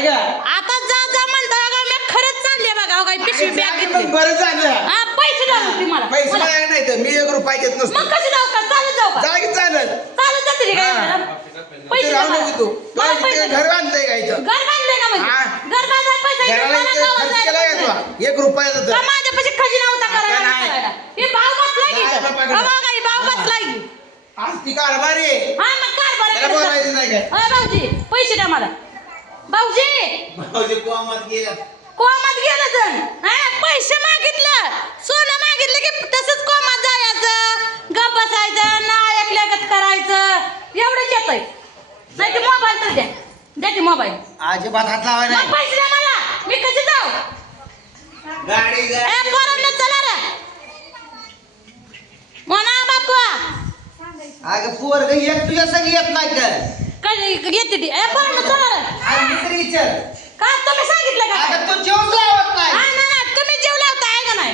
काय ग आता जा जा म्हणता का मी खरंच चालले बघा हो काय पिशवी बॅग घेतली मग बरं झालं हा पैसे द्या मला पैसे मला. नाही नाही तर मी एक रुपया घेत मग नसतो कशी जाऊ का चालत जाऊ का जा की चालत जाते रे काय हा. पैसे तू द्या राहू मला. नको तू मला पैसे इथे द्या. घर बांधलंय का इथं घर बांधले का म्हणजे हा. घर बांधायला पैसे नाही, घराला मला इथे गावात खर्च जायला केला का पैसे नाही. तुला एक रुपयाचा का तर माझ्यापाशी खजिना होता आता करायला नाही. करायला. हे भाव बसलाय की नाही, इथं? बाबा, हा, बघा, हे भाव हा. बसलाय की. आज ती कारभार आहे हा, मग काय बरं त्याला करता? बोलायचं नाही काय हा, भाऊजी पैसे द्या मला भाऊजी! भाऊजी कोमात गेला कोमात गेलं जण हा, पैसे मागितलं. सोनं मागितलं की तसंच कोमात जायचं. गप बसायचं ना ऐकल्यागत करायचं. एवढंच येतंय. नाही ते मोबाईल तर द्या. द्या की मोबाईल. अजिबात हात लावाय मग नाही. पैसे द्या मला. मी कशी जाऊ? गाडी. ए पोरांनो चला रे. म्हणा बापू. अगं पोरग एक तुझ्या संग येत नाही का? कधी येते ती. ए पोरांनो चला का तुम्ही सांगितलं का? काय? तू जेवण लावत नाही नाही नाही तुम्ही जीव लावता आहे का नाही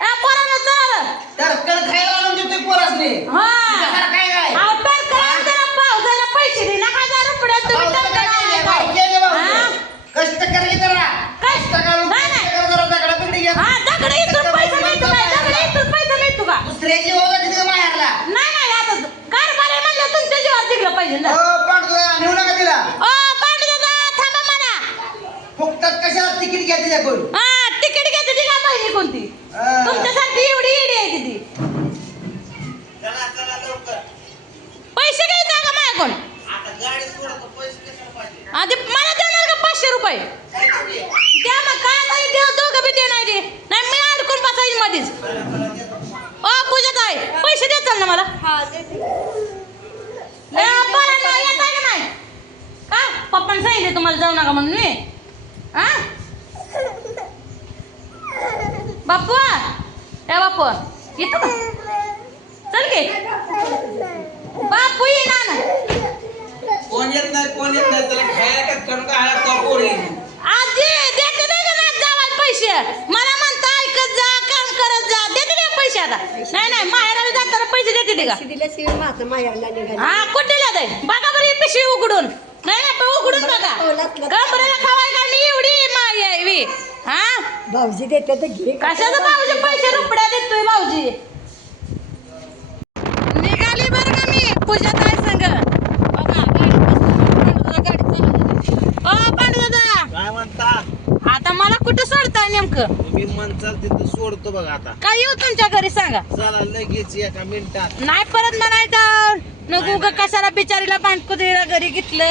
ए पोरांनो चला रे तर कण खायला आणून देतोय पोरासनी हा तुझ्यासारखं काय काय अहो, तर करा जरा पावसाला पैसे दे ना हजार रुपये तुम्ही पावसाला टमटम काय केलंय? आणा काय केलंय काय? बाबा? हा? कष्ट कर की जरा कष्ट? कष्ट करून नाही, नाही. कष्ट कर जरा दगडा बिगडी घे. हा, दगड इथून पैसा मिळतो काय? दगड इथून पैसा मिळतो का? दुसऱ्याची ओळख तिथे माहेरला नाही, नाही, आता कारभार आहे म्हणल्यावर तुमच्या जीवावर जिंकलं पाहिजे ना. हो पण तुला नेऊ नका तिला ओ, पांडुदादा, थांबा म्हणा. फुकटात तिकीट हा, घ्यायची ती का बहिणी कोणती? हा. तुमच्यासारखी एवढी इडी आहे ती. चला चला लवकर. पैसे घ्यायचा का माझ्याकडून? आता गाडी सोडतो पैसे कशाला पाहिजे? आधी मला देणार का पाचशे रुपये? द्या मग काय नाही द्या दोघं बी देणार दे नाही मी अडकून बसायची मध्येच ओ पूजा ताई पैसे देताल ना मला? येत आहे का नाही? का? पप्पाने सांगितले तुम्हाला जाऊ नका म्हणून मी हा बापू बापू येतो का? चल गे बापू ये ना ना. कोण येत नाही कोण येत नाही त्याला खायला का करून का? आळा का पोरी आजी देते नाही का नाच जावायला पैसे? मला म्हणता ऐकत जा काम करत जा. देते नाही पैसे आता? नाही नाही माहेराला जाताना पैसे देते ते का दिल्याशिवाय माझं माहेरला निघाली हा कुठे दे बघा बरं ही पिशवी उघडून. नाही नाही पण उघडून बघा. कमरेला खवाय का मी एवढी माय आहे मी हा भाऊजी देते तर घे. कशाचं भाऊजी? पैसे रुपड्या देतोय भाऊजी. निघाली बरं का मी. पूजा काय संग? बघा गाडी. ओ पांडुदादा. काय म्हणता? आता मला कुठं सोडताय नेमकं? तुम्ही म्हणचाल तिथं सोडतो बघा आता. काय येऊ तुमच्या घरी सांगा. चला लगेच एका मिनिटात. नाही परत म्हणायचं. नको ग कशाला बिचारीला बांधकुत्रीला घरी घेतलं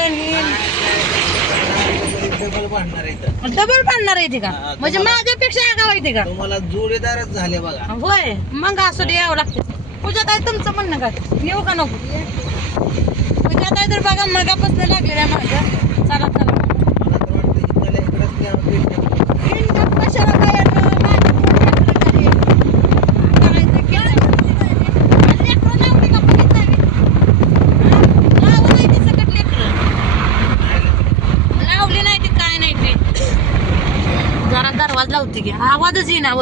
डबल भांडणार इथं. डबल बांधणार आहे ती का? म्हणजे तुम्हाला- माझ्यापेक्षा आगाव आहे ती का? तुम्हाला जोडीदारच झाले बघा. होय मग असू दे यावं लागते. पूजा ताई तुमचं म्हणणं काय? येऊ का नको? पूजा ताई तर बघा मगापासून लागलेल्या माझं चला चला मला तर वाटतं इकडल्या इकडंच न्यावं भेटतं. इंडप कशाला काय येतं? माझ्या पोटात घरी. करायचं केलं. आणि लेकरं लावली का बघितलं मी? हा? लावू नाही ती सकट लेकरं. लावली नाही ती काय नाही ती जरा दरवाज लावते की आवाजच येईना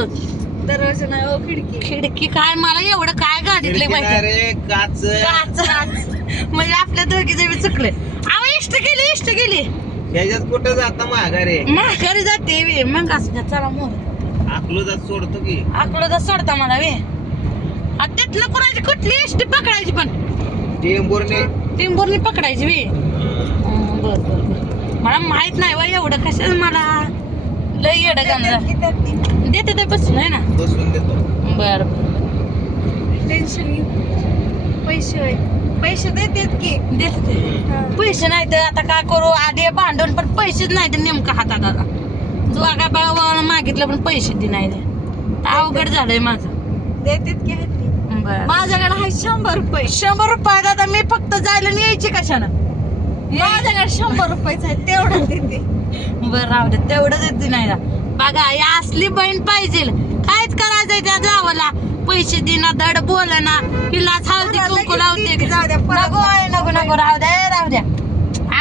दरवाजा नाही ओ खिडकी. खिडकी काय मला एवढं काय गाडीतले माहिती रे काच. काच. म्हणजे आपल्या दोघीचे बी चुकले अहो इष्ट गेली इष्ट गेली ह्याच्यात कुठं जाता माघारे? घरी जाते वे. मग असं चला मोर आपलं जात सोडतो की. आकडं तर सोडता मला वे. आ, त्यातनं कोणाची कुठली एसटी पकडायची पण? टेंबूरने टिंबूरनी पकडायची वे. हं, बर बर बर. मला माहीत नाही वा एवढं कशाच मला. लय येडं गाणं देते ते बसून आहे ना? बसून देतो. बर. टेन्शन पैसे पैसे देतात की. देते पैसे नाही तर आता काय करू? आधी भांडून पण पैसेच नाही तर नेमकं हातात आता. जो काय बाळा मागितलं पण पैसे दे नाही. अवघड झालंय माझं. देतात की माझ्याकडे आहे शंभर रुपये. शंभर रुपयात आता मी फक्त जायला आणि यायची कशानं? माझ्याकडे शंभर रुपयाचं आहे तेवढं देते. बर राहू दे तेवढं देते नाही ना. बघा या असली बहीण पाहिजे. कायच करायचंय त्या जावाला पैसे देना धड बोल ना. हिला हळदी कुंकू लावते. नको नको नको राहू द्या राहू द्या.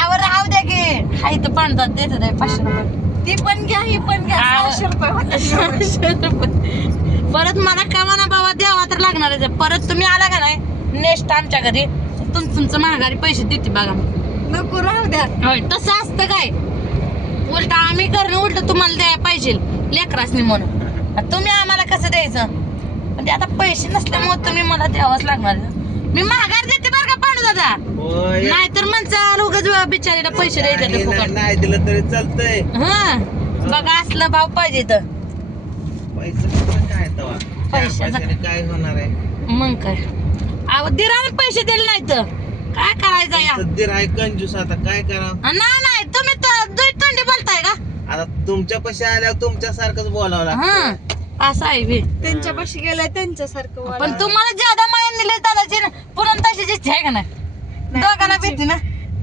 आवर राहू द्या की. हाय तर पणतात देत आहे पाचशे रुपये. ती पण घ्या ही पण घ्या आव. सहाशे रुपये होतात सहाशे रुपये. परत मला कमाना बाबा द्यावा तर लागणारच परत तुम्ही आला का नाही? नेक्स्ट आमच्या घरी. तुम तुमचं महागारी पैसे देते बघा नको राहू द्या. होय. तसं असतं काय? उलट आम्ही करणं उलट तुम्हाला द्यायला पाहिजे. लेकरासनी म्हणून. तुम्ही आम्हाला कसं द्यायचं? म्हणजे आता पैसे नसल्यामुळे तुम्ही मला द्यावंच लागणार मी माघार देते बरं का पांडू दादा? होय. नाहीतर म्हणचा उगाच बिचारीला पैसे द्यायचे नाही, फुकट. नाही नाही दिलं तरी चालतंय. हा. बघा असलं भाव पाहिजे तर. पैसे कुठं काय तेव्हा? चार पैशाचं- पैशाने काय होणार आहे? मग काय? अहो दिराने पैसे दिले नाही तर काय करायचं या? सध्या आहे कंजूस आता काय करा? नाही नाही तुम्ही तर दुई तोंडी बोलताय का? आता तुमच्या पैसे आल्यावर तुमच्या सारखंच बोलावं लागतं. हा असं आहे बे. त्यांच्यापाशी गेलाय त्यांच्यासारखं पण वागावं. तुम्हाला ज्यादा माया निले दादाची ना पुरण तशीच इच्छा आहे का नाही? नाही, दोघांना तुमची- भीती ना?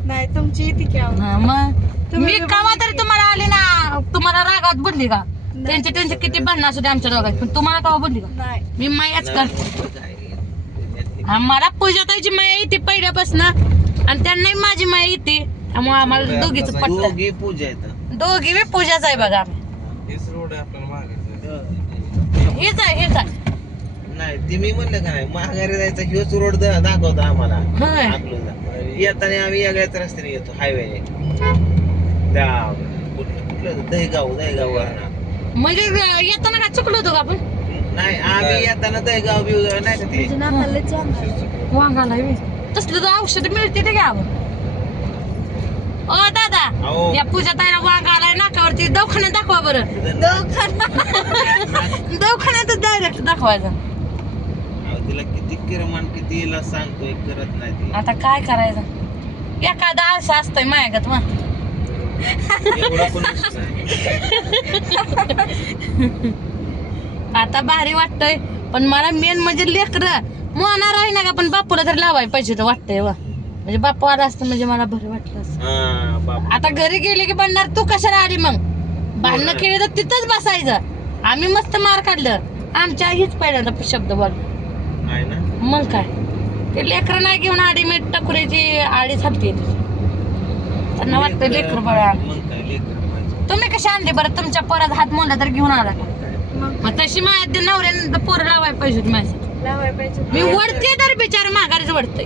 नाही तुमची येते की आहो. हा, मग तुम्ही मी बी कावा तरी. तुम्हाला आली ना तुम्हाला रागात बोलली का? त्यांचे त्यांचे किती भांडणं असू दे आमच्या दोघांत पण तुम्हाला कावा बोलली का? नाही. मी मायाच कर काय? आम्हाला पूजाताईची माया येते पहिल्यापासून. आणि त्यांनाही माझी माया येते. त्यामुळे आम्हाला दोघीच पटत. दोघी पूजा येतं दोघी बी पूजाच आहे बघा. आम्ही हेच रोड आहे आपल्याला मागायचं हेच आहे हेच आहे. नाही ते मी म्हणलं का नाही माघारी जायचं ह्योच रोड दाखवतो आम्हाला. होय. अकलूजला येताना आम्ही वेगळ्याच रस्त्याने येतो हायवे त्या कुठलं कुठलं? दहीगाव दहीगाव वरना. म्हणजे येताना का चुकलो होतो का आपण? नाही आम्ही येताना दहीगाव बिव नाही का ते? म्हणजे नातालाच जाणार वांगाला बी. तसलं तर औषध मिळते ते घ्यावं. ओ दादा अहो. या पूजा ताईला वांग आलाय नाकावरती. दवाखान्यात दाखवा बरं. दवाखान्यातच डायरेक्ट दाखवायचं. अहो, तिला किती किरमान किती हिला सांगतोय करत नाही ती. आता काय करायचं? एखादा आळसा असतोय माझ्यागत मग एवढं पण नसतं. आता भारी वाटतंय पण मला मेन म्हणजे लेकर मोहणार आहे ना का पण बापूला तर लावायला पाहिजे होतं वाटतंय वा. म्हणजे बापू आला असतं म्हणजे मला बरं वाटलं असतं. हा. आता घरी गेले की बनणार तू कशाला आली मग? भांडणं केली तर तिथंच बसायचं. आम्ही मस्त मार काढलं. आमच्या हीच पहिल्यांदा शब्द बोल मग काय? ते लेकर नाही घेऊन आडी मी टकुऱ्याची आडी थांबते त्यांना वाटतं लेकर पाहिजे तुम्ही कशी आणली बरं? तुमच्या परत हात मोडला तर घेऊन आला का? मग तशी माझ्या नवऱ्यानं पोरं लावायला पाहिजे होती माझ्यासाठी. लावाय पाहिजे मी वडते तर बिचार माघारीच वडते.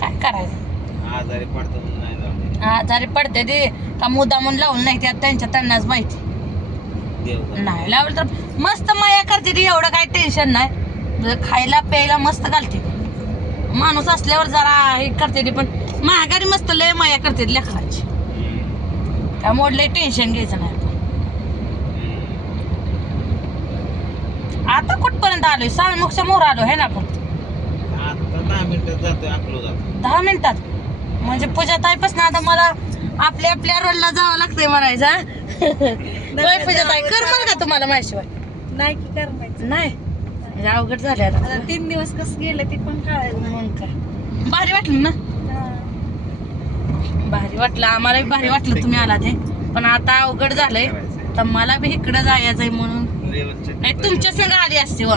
काय करायचं? आजारी पडतो म्हणून आजारी पडते ते. का मुद्दामून लावून नाही त्यात त्यांच्या त्यांनाच माहिती. नाही लावलं तर मस्त माया करते ती एवढं काही टेन्शन नाही. म्हणजे खायला प्यायला मस्त घालते. माणूस असल्यावर जरा हे करते ती पण महागारी मस्त लय माया करते लेकरांची. हम्म. त्यामुळे लय टेन्शन घ्यायचं नाही. आता कुठपर्यंत आलोय? सालमुखच्या मोर आलो है ना आपण? आता दहा मिनिटात जातोय अकलो जातो दहा मिनिटात? म्हणजे पूजा ताईपासून आता मला आपल्या आपल्या रोडला जावं लागतंय म्हणायचं हा? होय पूजा ताई कर का तुम्हाला माझ्याशिवाय. नाही की करमायचं. नाही? म्हणजे अवघड झाले आता. आता तीन दिवस कसं गेलं ते पण कळायला नाही. मग काय? भारी वाटलं ना? हा. भारी वाटलं आम्हाला बी भारी वाटलं तुम्ही आला ते पण आता अवघड झालंय. तर मला बी इकडं जायचंय म्हणून. नाही तुमच्या संग आली असते वा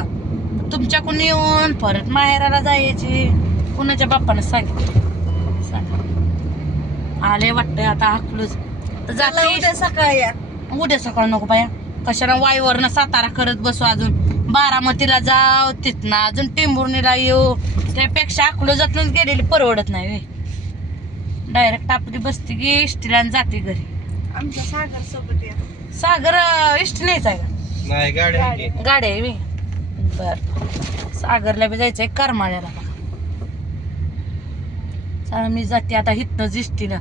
तुमच्याकडून येऊन परत माहेराला जायची कुणाच्या बाप्पानं सांगितलं. सांगा. आले वाटतंय आता हाकलूच. जाते. उद्या सकाळी या. उद्या सकाळ नको बाया. कशाला वाईवरनं सातारा करत बसू अजून? बारामतीला जाऊ तिथनं अजून टेंभुर्णीला येऊ. त्यापेक्षा अकलू जातूनच गेलेली परवडत नाही डायरेक्ट आपली बसते की इष्टीला आणि जाते घरी. आमच्या सागर सोबत या. सागर इष्टी नाहीच आहे का? नाही गाडी आहे की. गाडी आहे बर. सागरला बी जायचंय करमाळ्याला चला मी जाते आता हिथनंच ना